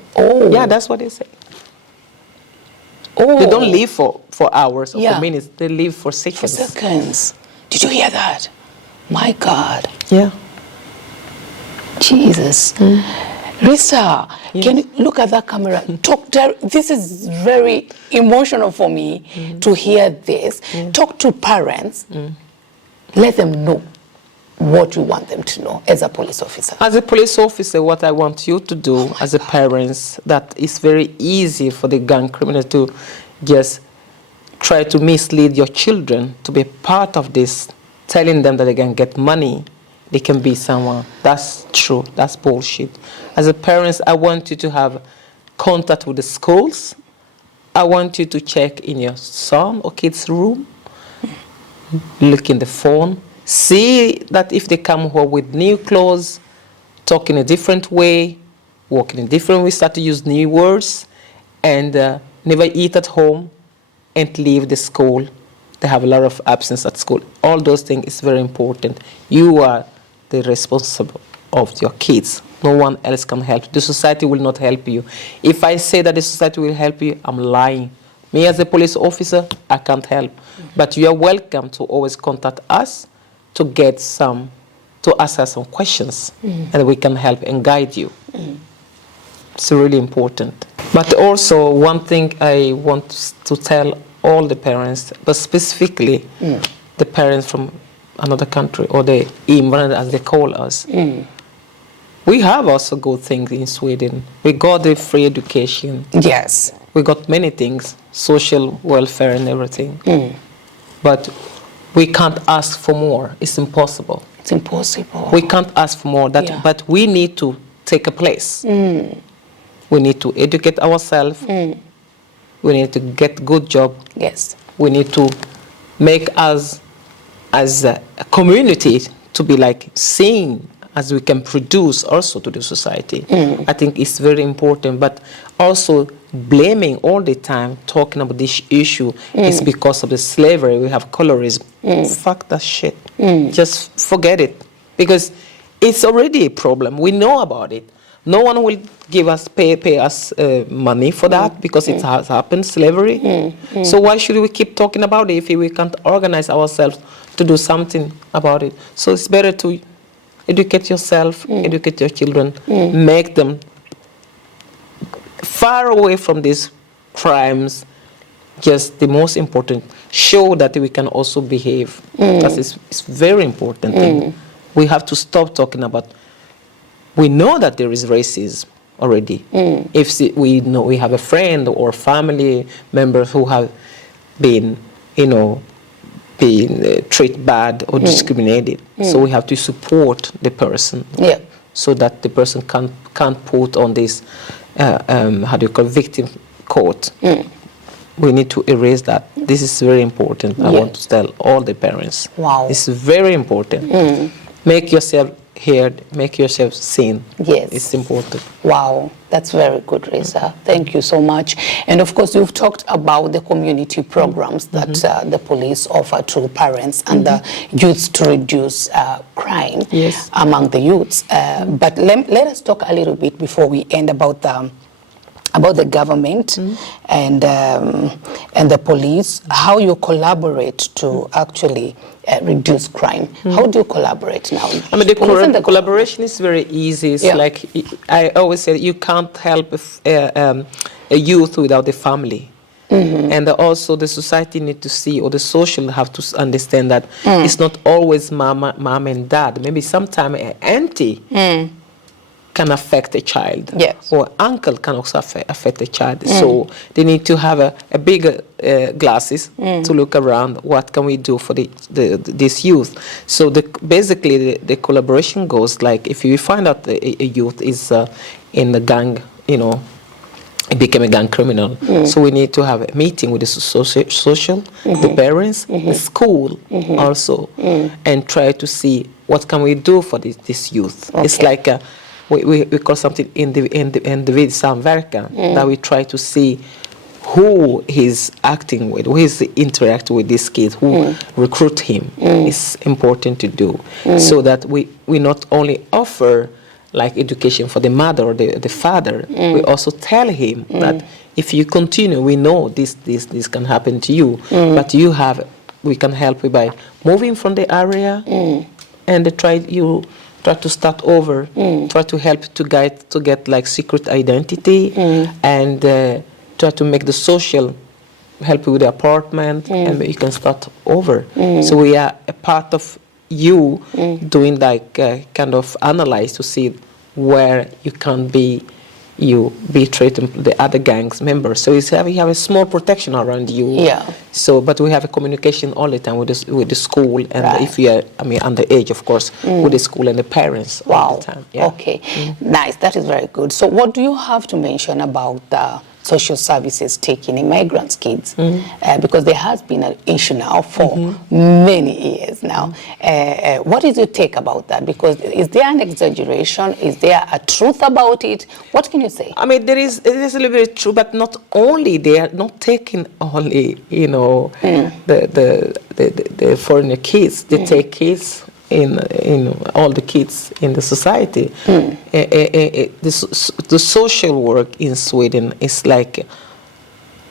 yeah, that's what they say. Oh. They don't live for hours or for Yeah. minutes. They live for seconds. For seconds. Did you hear that? My God. Yeah. Jesus. Rissa, can you look at that camera? This is very emotional for me to hear this. Talk to parents. Let them know what you want them to know as a police officer. As a police officer, what I want you to do as a parents, that it's very easy for the gang criminals to just try to mislead your children to be part of this, telling them that they can get money, they can be someone. That's true. That's bullshit. As a parents, I want you to have contact with the schools. I want you to check in your son or kid's room, look in the phone, see that if they come home with new clothes, talk in a different way, walk in a different way, start to use new words, and never eat at home and leave the school. They have a lot of absence at school. All those things is very important. You are the responsible of your kids. No one else can help. The society will not help you. If I say that the society will help you, I'm lying. Me as a police officer, I can't help. But you are welcome to always contact us to ask us some questions, and we can help and guide you. It's really important. But also, one thing I want to tell all the parents, but specifically the parents from another country, or the immigrant as they call us, we have also good things in Sweden. We got the free education. Yes. We got many things, social welfare and everything. But we can't ask for more. It's impossible. It's impossible. We can't ask for more. But we need to take a place. We need to educate ourselves. We need to get good job. Yes. We need to make us as a community to be like seen as we can produce also to the society. I think it's very important. But also blaming all the time, talking about this issue is because of the slavery. We have colorism. Fuck that shit. Just forget it. Because it's already a problem. We know about it. No one will give us, pay us money for that because it has happened, slavery. So why should we keep talking about it if we can't organize ourselves to do something about it? So it's better to educate yourself, educate your children, make them far away from these crimes. Just the most important, show that we can also behave. It's very important thing. We have to stop talking about. We know that there is racism already. If we know we have a friend or family members who have been, treated bad or discriminated, so we have to support the person, so that the person can't put on this victim court. We need to erase that. This is very important. I want to tell all the parents. Wow. It's very important. Make yourself heard, make yourself seen. Yes. It's important. Wow, that's very good, Rissa. Thank you so much. And of course, you've talked about the community programs that the police offer to parents and the youths to reduce crime among the youths. But let us talk a little bit before we end about about the government and the police, how you collaborate to actually reduce crime. How do you collaborate now? I mean, the collaboration is very easy. It's like, I always say, you can't help a youth without the family. And also the society need to see, or the social have to understand that it's not always mom and dad. Maybe sometimes an auntie can affect a child, or uncle can also affect a child. So they need to have a bigger glasses to look around. What can we do for this youth? So basically the collaboration goes like, if you find out a youth is in the gang, it became a gang criminal. So we need to have a meeting with the social, the parents, the school also, and try to see what can we do for this youth. It's like we call something individ samverkan, that we try to see who he's acting with, who is interacting with this kid, who recruit him. It's important to do, so that we not only offer like education for the mother or the father, we also tell him that if you continue, we know this can happen to you, but we can help you by moving from the area and try to start over, try to help to get like secret identity, and try to make the social help you with the apartment, and you can start over. So we are a part of you doing like kind of analyze to see where you can be treating the other gangs members. So we have a small protection around you. So, but we have a communication all the time with the school, and if we are, underage, of course, with the school and the parents all the time. Okay, nice. That is very good. So, what do you have to mention about social services taking immigrants' kids? Because there has been an issue now for many years now. What is your take about that? Because is there an exaggeration? Is there a truth about it? What can you say? I mean, it is a little bit true, but not only. They are not taking only, the foreigner kids. They take kids in all the kids in the society. The social work in Sweden is like,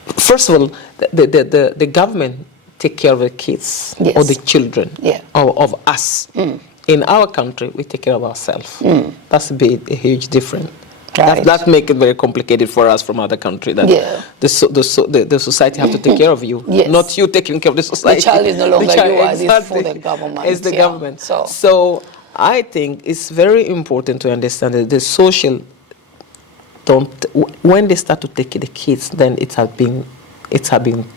first of all, the government take care of the kids or the children of us. In our country, we take care of ourselves. That's a huge difference. That makes it very complicated for us from other countries. That the society have to take care of you, not you taking care of the society. The child is no longer yours; it's for the government. It's the government. So I think it's very important to understand that the social when they start to take the kids, then it has been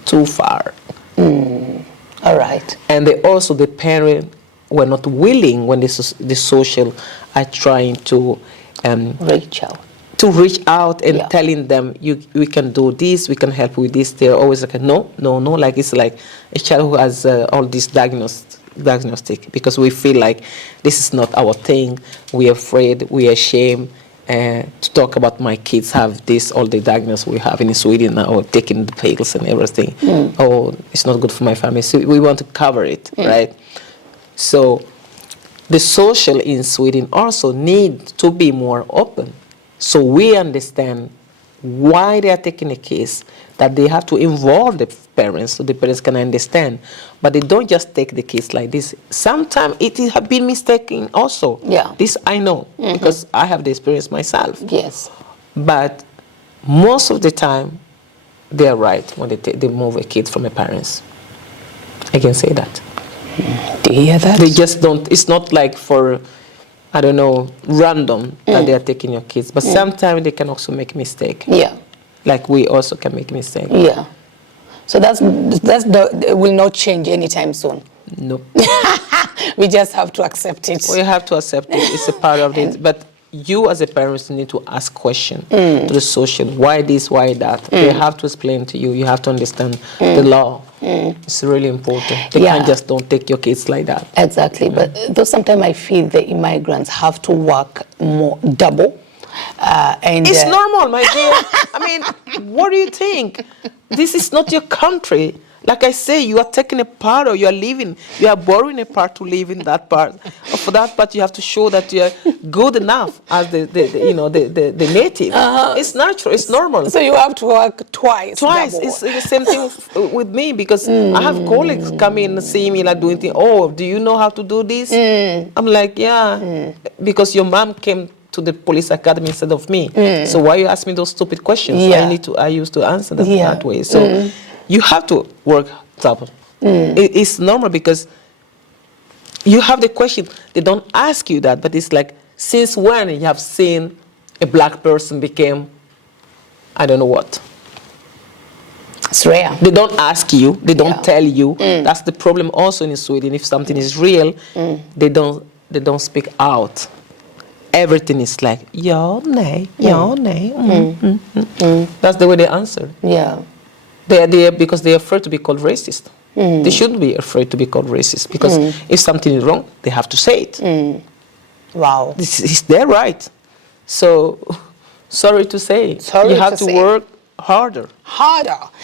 too far. All right. And the parents were not willing when the social are trying to reach out and telling them, we can do this, we can help with this. They're always like, no. Like it's like a child who has all this diagnostic, because we feel like this is not our thing. We are afraid, we are ashamed to talk about my kids have this, all the diagnosis we have in Sweden, or taking the pills and everything. Oh, it's not good for my family. So we want to cover it, right? So the social in Sweden also need to be more open, so we understand why they are taking a case, that they have to involve the parents so the parents can understand. But they don't just take the case like this. Sometimes it has been mistaken also. This I know, because I have the experience myself. But most of the time, they are right when they move a kid from a parents. I can say that. Do you hear that? They just don't. It's not like for, I don't know, random that they are taking your kids. But sometimes they can also make mistake. Like we also can make mistake. So that will not change anytime soon. No. We just have to accept it. We have to accept it. It's a part of it. But you as a parent need to ask questions to the social. Why this, why that? They have to explain to you. You have to understand the law. It's really important. They can't just don't take your kids like that. Exactly. But though sometimes I feel the immigrants have to work more double. And it's normal, my dear. I mean, what do you think? This is not your country. like I say, you are taking a part, or you are borrowing a part to live in that part. For that part, you have to show that you are good enough as the native. It's natural, it's normal. So you have to work twice. It's the same thing with me, because I have colleagues come in and see me like doing things. Oh, do you know how to do this? I'm like, yeah, because your mom came to the police academy instead of me. So why you ask me those stupid questions? Yeah. I used to answer them that way. So you have to work tough. It's normal, because you have the question. They don't ask you that, but it's like, since when you have seen a black person became, I don't know what. It's rare. They don't ask you. They don't tell you. That's the problem also in Sweden. If something is real, they don't speak out. Everything is like, ja, nej, ja, nej. That's the way they answer. Yeah. They are there because they're afraid to be called racist. They shouldn't be afraid to be called racist, because if something is wrong, they have to say it. Wow. This is their right. So, sorry to say, you have to work harder.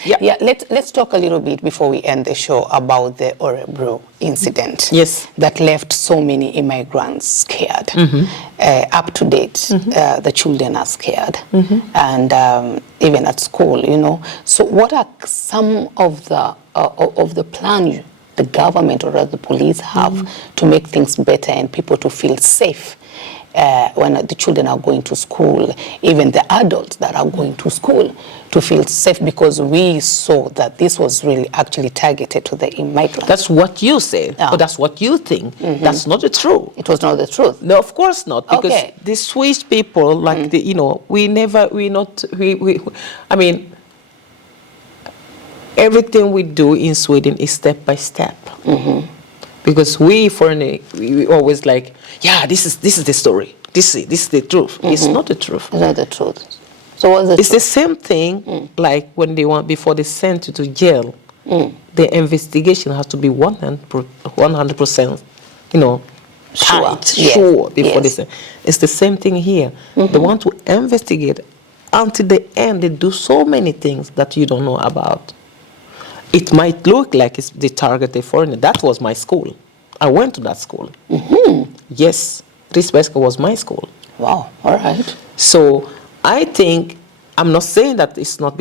Yeah. Let's talk a little bit before we end the show about the Orebro incident. Yes. That left so many immigrants scared. Up to date, the children are scared, and even at school, So what are some of the plan the government or the police have to make things better and people to feel safe when the children are going to school, even the adults that are going to school, to feel safe, because we saw that this was really actually targeted to the immigrants. That's what you say, or that's what you think. That's not the truth. It was not the truth. No, of course not, because the Swiss people, like I mean, everything we do in Sweden is step by step. Because we foreigners, we always like, yeah, this is the story. This is the truth. It's not the truth. It's not the truth. So what's the It's the same thing like when before they send you to jail, the investigation has to be 100%, sure before they send. It's the same thing here. They want to investigate until the end. They do so many things that you don't know about. It might look like it's the targeted foreigner. That was my school. I went to that school. Yes, Rissa was my school. Wow, all right. So I think, I'm not saying that it's not,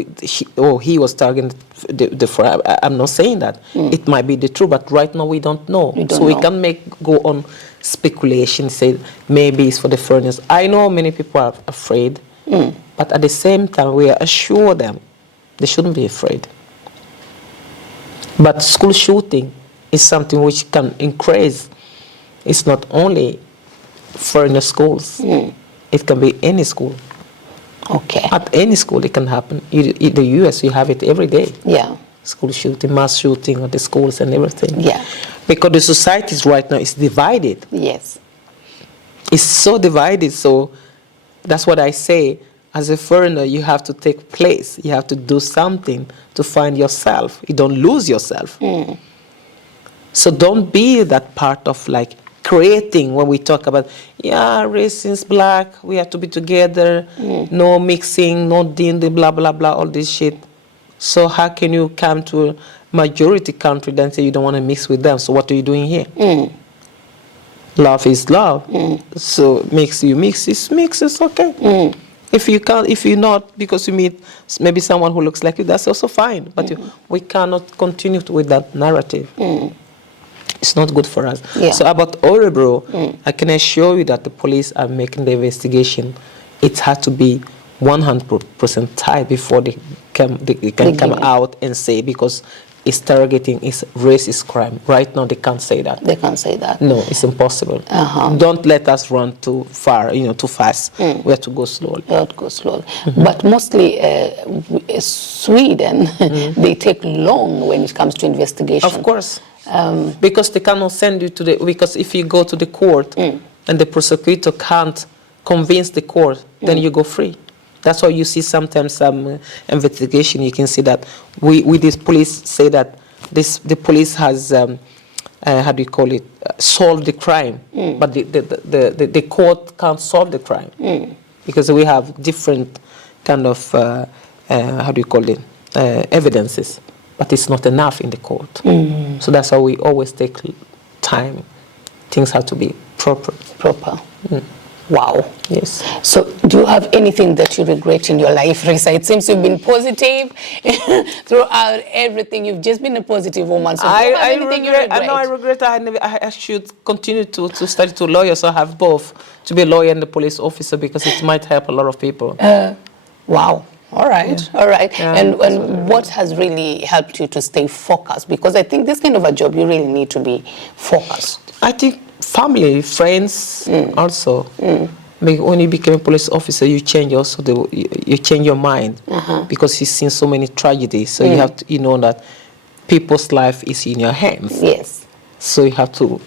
he was targeting I'm not saying that. It might be the truth, but right now we don't know. We can go on speculation, say maybe it's for the foreigners. I know many people are afraid, but at the same time we assure them they shouldn't be afraid. But school shooting is something which can increase. It's not only foreigner schools. It can be any school. Okay. At any school it can happen. In the US you have it every day. Yeah. School shooting, mass shooting at the schools and everything. Yeah. Because the society right now is divided. Yes. It's so divided. So that's what I say. As a foreigner, you have to take place. You have to do something to find yourself. You don't lose yourself. So don't be that part of like creating when we talk about, race is black, we have to be together, no mixing, no dinner, blah, blah, blah, all this shit. So how can you come to a majority country and say you don't want to mix with them? So what are you doing here? Love is love. So mix, it's okay. If you can't, if you're not, because you meet maybe someone who looks like you, that's also fine. But we cannot continue with that narrative. It's not good for us. Yeah. So about Orebro, I can assure you that the police are making the investigation. It has to be 100% tight before they can come out and say, because it's targeting, it's racist crime. Right now, they can't say that. They can't say that. No, it's impossible. Don't let us run too far, too fast. We have to go slowly. We have to go slowly. But mostly Sweden, they take long when it comes to investigation. Of course. Because they cannot send you to because if you go to the court and the prosecutor can't convince the court, then you go free. That's why you see sometimes some investigation, you can see that we this police say that the police has, how do you call it, solved the crime, but the court can't solve the crime because we have different kind of, how do you call it, evidences. but it's not enough in the court. So that's why we always take time. Things have to be proper. Wow. Yes. So do you have anything that you regret in your life, Rissa? It seems you've been positive throughout everything. You've just been a positive woman. So do you have anything you regret? I know I regret. I should continue to study to lawyer, so I have both, to be a lawyer and a police officer, because it might help a lot of people. Wow. All right. All right. Yeah, and what has really helped you to stay focused? Because I think this kind of a job, you really need to be focused. I think family, friends, also. When you become a police officer, you change also you change your mind, because you've seen so many tragedies. So you have to, you know that people's life is in your hands. Yes. So you have to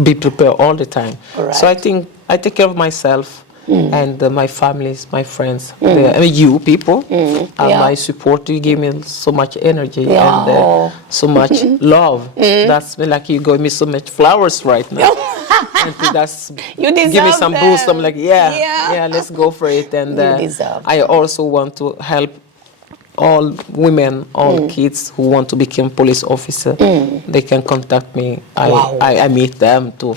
be prepared all the time. Right. So I think I take care of myself and my families, my friends, you people, and my support. You give me so much energy and so much love. That's like you gave me so much flowers right now. And that's you deserve give me some them. boost. I'm like, let's go for it. And I also want to help all women, all kids who want to become police officer. They can contact me. I meet them to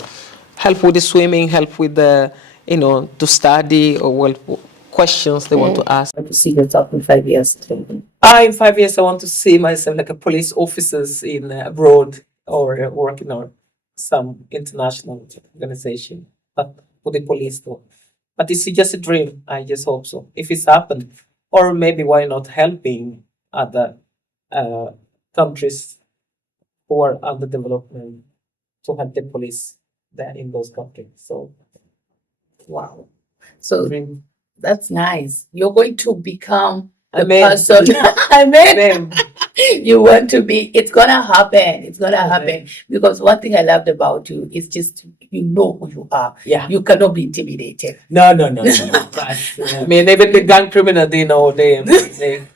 help with the swimming, help with the, to study, or questions they want to ask. To see yourself in 5 years. In 5 years, I want to see myself like a police officer in abroad, or working on some international organization, but for the police too. But it's just a dream. I just hope so. If it's happened, or maybe why not helping other countries who are under development to help the police there in those countries. So, wow. So that's nice. You're going to become the person. Amen. You want to be. It's gonna happen. It's gonna happen. Because one thing I loved about you is just you know who you are. Yeah. You cannot be intimidated. No. I mean, even the gang criminal, they know they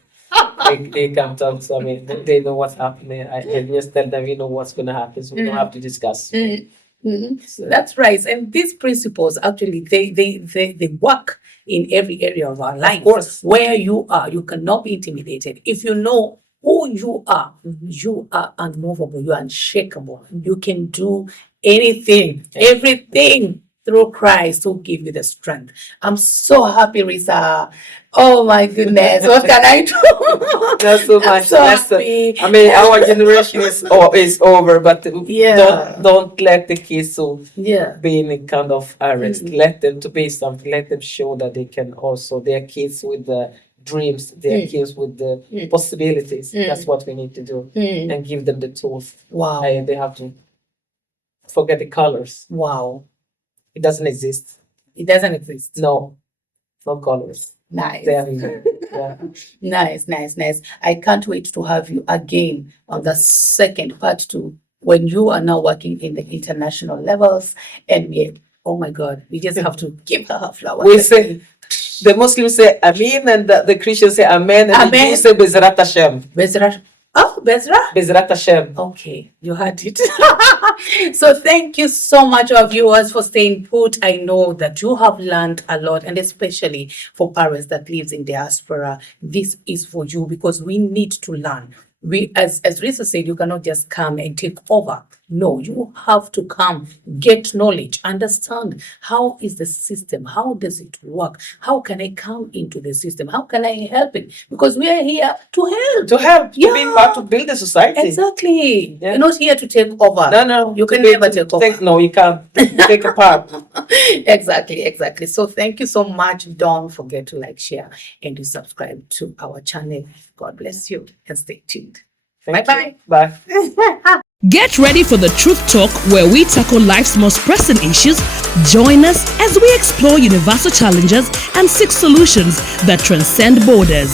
come talk. So I mean, they know what's happening. I just tell them, what's gonna happen. So we don't have to discuss. So that's right. And these principles actually they work in every area of our life. Of course. Where you are, you cannot be intimidated. If you know who you are unmovable, you are unshakable. You can do anything, everything through Christ who give you the strength. I'm so happy, Rissa. Oh my goodness, what can I do? That's so much. So happy. I mean, our generation is over, but don't let the kids be in a kind of arrest. Let them to be something. Let them show that they can also. They are kids with the dreams. They are kids with the possibilities. That's what we need to do, and give them the tools. Wow. And they have to forget the colors. Wow. It doesn't exist. It doesn't exist. No colors. Nice. Yeah. Nice. I can't wait to have you again on the second part 2, when you are now working in the international levels, and oh my God, we just have to give her flowers. We say, the Muslims say Amin, and the Christians say Amen, and the Jews say Bezrat Hashem. Bezrat Hashem. Okay, you heard it. So thank you so much, our viewers, for staying put. I know that you have learned a lot, and especially for parents that lives in diaspora, this is for you, because we need to learn. We, as Rissa said, you cannot just come and take over. No, you have to come, get knowledge, understand how is the system, how does it work, how can I come into the system, how can I help it, because we are here to help. To be part to build the society. Exactly. You're not here to take over. No. You can never take over. No, you can't take a part. Exactly. So thank you so much. Don't forget to like, share, and to subscribe to our channel. God bless you, and stay tuned. Bye-bye. Bye. Get ready for the Truth Talk, where we tackle life's most pressing issues. Join us as we explore universal challenges and seek solutions that transcend borders.